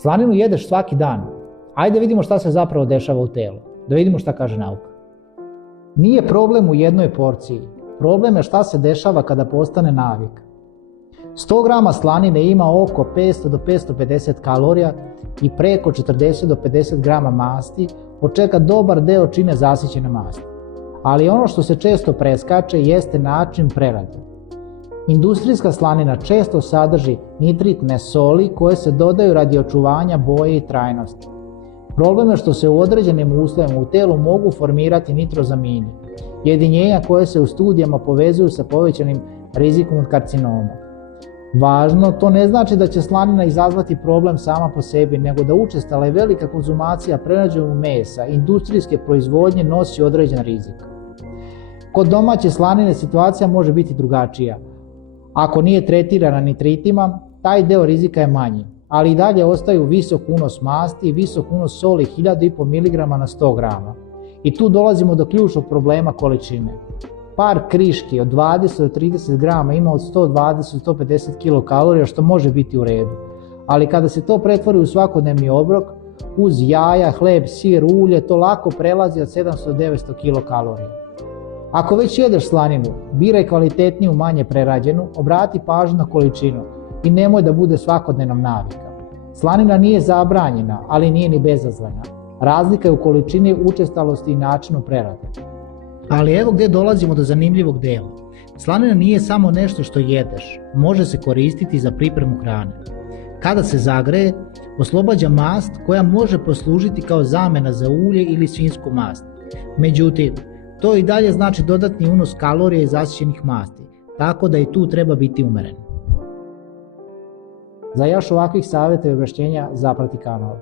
Slaninu jedeš svaki dan. Ajde vidimo šta se zapravo dešava u telu. Da vidimo šta kaže nauka. Nije problem u jednoj porciji. Problem je šta se dešava kada postane navika. 100 grama slanine ima oko 500 do 550 kalorija i preko 40 do 50 grama masti, od čega dobar deo čine zasićene masti. Ali ono što se često preskače jeste način prerade. Industrijska slanina često sadrži nitritne soli koje se dodaju radi očuvanja boje i trajnosti. Problem je što se u određenim uslovima u telu mogu formirati nitrozamini, jedinjenja koje se u studijama povezuju sa povećanim rizikom od karcinoma. Važno, to ne znači da će slanina izazvati problem sama po sebi, nego da učestala i velika konzumacija prerađenog mesa i industrijske proizvodnje nosi određen rizik. Kod domaće slanine situacija može biti drugačija. Ako nije tretirana nitritima, taj deo rizika je manji, ali i dalje ostaju visok unos masti i visok unos soli 1500 mg na 100 grama. I tu dolazimo do ključnog problema količine. Par kriški od 20 do 30 grama ima od 120 do 150 kilokalorija, što može biti u redu. Ali kada se to pretvori u svakodnevni obrok, uz jaja, hleb, sir, ulje, to lako prelazi od 700 do 900 kilokalorija. Ako već jedeš slaninu, biraj kvalitetniju, manje prerađenu, obrati pažnju na količinu i nemoj da bude svakodnevnom navika. Slanina nije zabranjena, ali nije ni bezazlena. Razlika je u količini, učestalosti i načinu prerade. Ali evo gdje dolazimo do zanimljivog dela. Slanina nije samo nešto što jedeš, može se koristiti za pripremu hrane. Kada se zagreje, oslobađa mast koja može poslužiti kao zamena za ulje ili svinjsku mast. Međutim, to i dalje znači dodatni unos kalorija i zasićenih masti, tako da i tu treba biti umeren. Za još ovakvih savjeta i objašnjenja zaprati kanal.